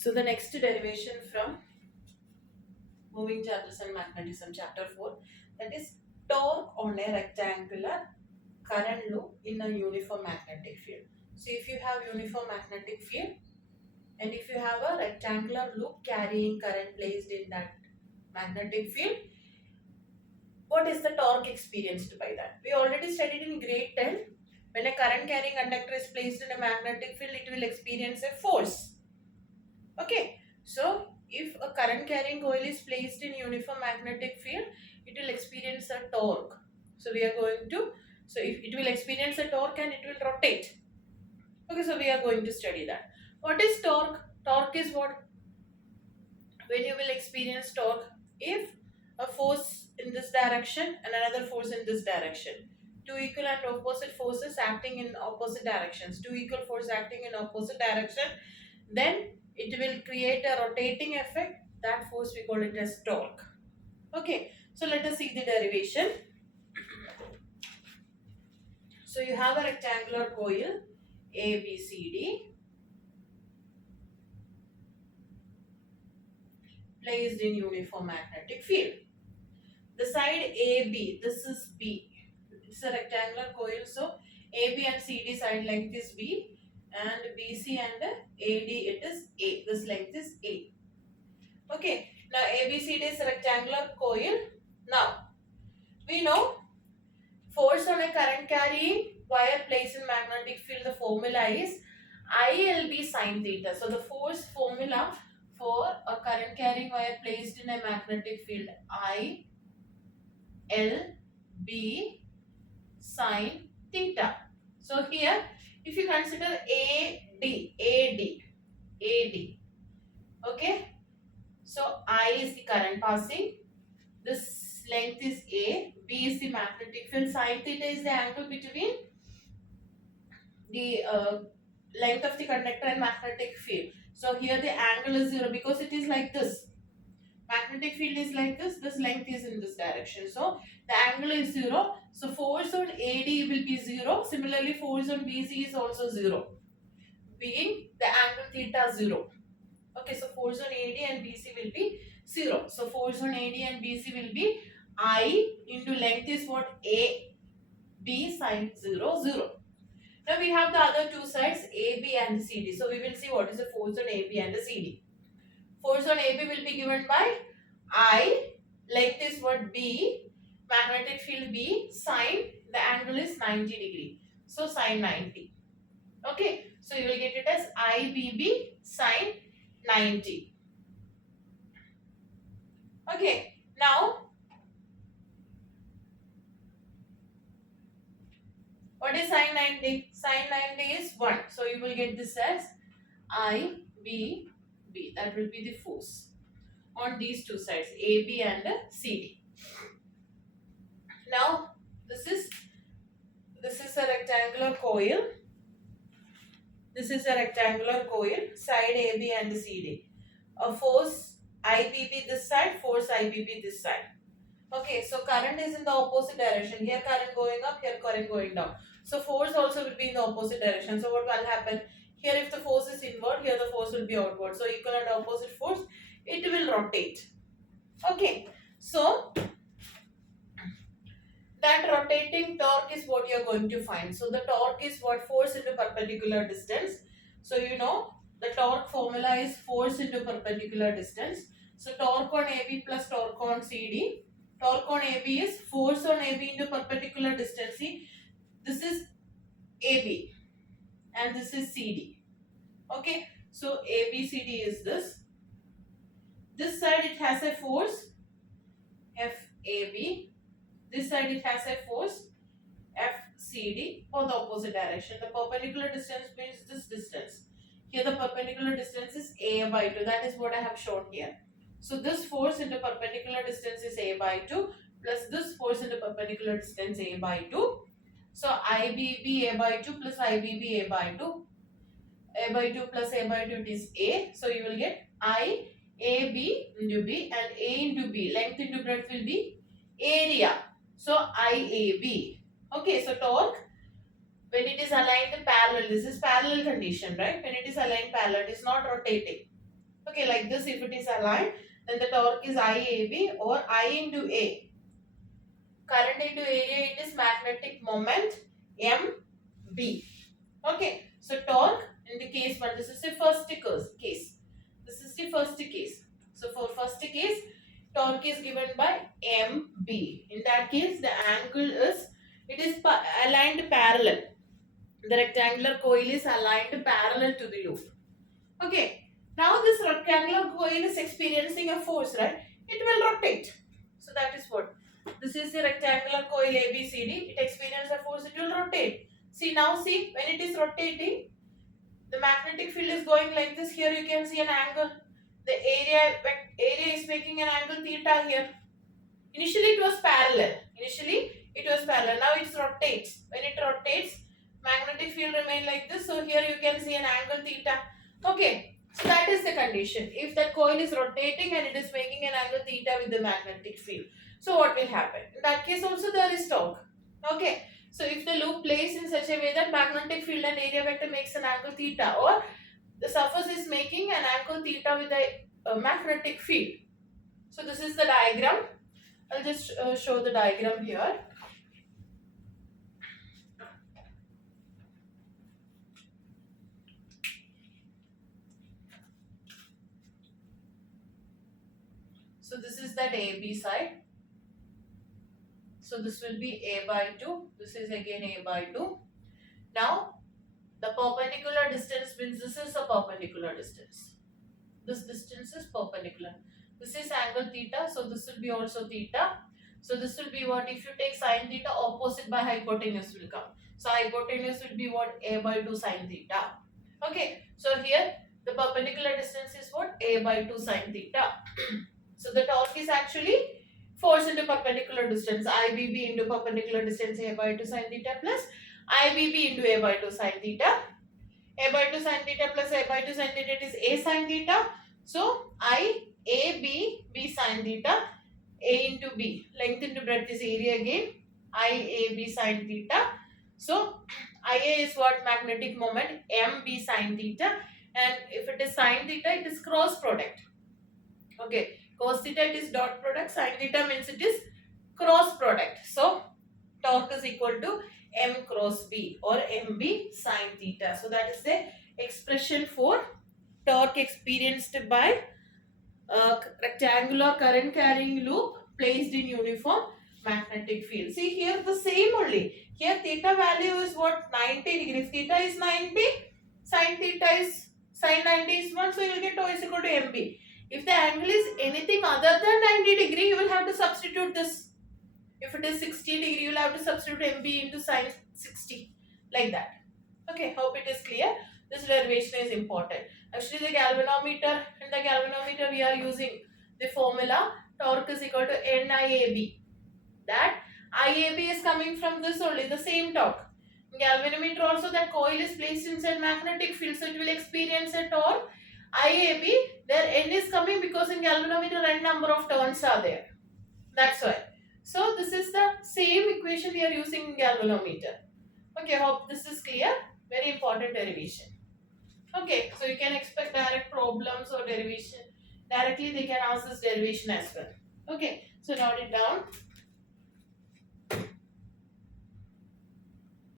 So the next derivation from moving charges and magnetism, chapter 4, that is torque on a rectangular current loop in a uniform magnetic field. So if you have uniform magnetic field and if you have a rectangular loop carrying current placed in that magnetic field, what is the torque experienced by that? We already studied in grade 10, when a current carrying conductor is placed in a magnetic field, it will experience a force. Okay, so if a current carrying coil is placed in uniform magnetic field, it will experience a torque. So we are going to, so if it will experience a torque and it will rotate. Okay, so we are going to study that. What is torque? Torque is what? When you will experience torque, if a force in this direction and another force in this direction, two equal and opposite forces acting in opposite directions, two equal forces acting in opposite direction, then it will create a rotating effect. That force we call it as torque. Okay, so let us see the derivation. So you have a rectangular coil A, B, C, D placed in uniform magnetic field. The side AB, this is B. It's a rectangular coil, so AB and CD side length is B, and BC and AD it is A. This length is A. Okay, now ABCD is a rectangular coil. Now we know force on a current carrying wire placed in magnetic field, the formula is ILB sine theta. So the force formula for a current carrying wire placed in a magnetic field, ILB sine theta. So here if you consider AD, okay, so I is the current passing, this length is A, B is the magnetic field, sine theta is the angle between the length of the conductor and magnetic field. So here the angle is 0 because it is like this. Magnetic field is like this length is in this direction. So the angle is 0. So force on AD will be 0. Similarly, force on BC is also 0, being the angle theta 0. Okay, so force on AD and BC will be 0. So force on AD and BC will be I into length is what? A, B sine 0, 0. Now we have the other two sides AB and CD. So we will see what is the force on AB and the CD. Force on AB will be given by I, length is what? B, magnetic field B, sine, the angle is 90 degree. So sine 90. Okay, so you will get it as IBB sine 90. Okay, now what is sine 90? Sine 90 is 1. So you will get this as IBB. That will be the force on these two sides, AB and CD. Now this is a rectangular coil. This is a rectangular coil, side AB and CD. A force IBB this side, force IBB this side. Okay, so current is in the opposite direction. Here current going up, here current going down. So force also will be in the opposite direction. So what will happen? Here if the force is inward, here the force will be outward. So equal and opposite force, it will rotate. Okay, so that rotating torque is what you are going to find. So the torque is what? Force into perpendicular distance. So you know the torque formula is force into perpendicular distance. So torque on AB plus torque on CD. Torque on AB is force on AB into perpendicular distance. See, this is AB and this is CD. Okay, so ABCD is this. This side it has a force FAB. This side it has a force FCD for the opposite direction. The perpendicular distance means this distance. Here the perpendicular distance is A by 2. That is what I have shown here. So this force into perpendicular distance is A by 2 plus this force into perpendicular distance A by 2. So IBB A by 2 plus IBB A by 2. A by 2 plus A by 2 it is A. So you will get I AB into B and A into B. Length into breadth will be area. So IAB. Okay, so torque when it is aligned parallel, this is parallel condition, right? When it is aligned parallel, it is not rotating. Okay, like this, if it is aligned, then the torque is IAB or I into A. Current into area, it is magnetic moment MB. Okay, so torque in the case 1, this is the first case. This is the first case. So for first case, torque is given by MB. In that case, the angle is, it is aligned parallel. The rectangular coil is aligned parallel to the loop. Okay, now this rectangular coil is experiencing a force, right? It will rotate. So that is what. This is the rectangular coil ABCD. It experiences a force, it will rotate. See now, see when it is rotating, the magnetic field is going like this. Here you can see an angle. The area is making an angle theta here. Initially it was parallel. Now it rotates. When it rotates, magnetic field remain like this. So here you can see an angle theta. Okay. So that is the condition. If that coil is rotating and it is making an angle theta with the magnetic field. So what will happen? In that case also there is torque. Okay. So if the loop plays in such a way that magnetic field and area vector makes an angle theta, or the surface is making an angle theta with a magnetic field. So this is the diagram. I'll just show the diagram here. So this is that AB side. So this will be A by 2. This is again A by 2. Now the perpendicular distance means this is a perpendicular distance. This distance is perpendicular. This is angle theta. So this will be also theta. So this will be what? If you take sine theta, opposite by hypotenuse will come. So hypotenuse will be what? A by 2 sine theta. Okay. So here the perpendicular distance is what? A by 2 sine theta. So the torque is actually force into perpendicular distance, IBB into perpendicular distance A by 2 sin theta plus IBB into A by 2 sin theta. A by 2 sin theta plus A by 2 sin theta, it is A sin theta. So IAB B sin theta, A into B, length into breadth is area again, IAB sin theta. So IA is what? Magnetic moment, MB sin theta, and if it is sin theta, it is cross product. Okay. Cos theta, it is dot product. Sin theta means it is cross product. So torque is equal to M cross B or MB sin theta. So that is the expression for torque experienced by a rectangular current carrying loop placed in uniform magnetic field. See here the same only. Here theta value is what? 90 degree. If theta is 90, sin theta is sin 90 is 1. So you will get O is equal to MB. If the angle is anything other than 90 degree, you will have to substitute this. If it is 60 degree, you will have to substitute MB into sin 60. Like that. Okay, hope it is clear. This derivation is important. Actually, the galvanometer, in the galvanometer we are using the formula torque is equal to NIAB. That IAB is coming from this only, the same torque. In galvanometer also, that coil is placed inside magnetic field, so it will experience a torque. IAB, their N is coming because in galvanometer N number of turns are there. That's why. So this is the same equation we are using in galvanometer. Okay, hope this is clear. Very important derivation. Okay, so you can expect direct problems or derivation. Directly they can ask this derivation as well. Okay, so note it down.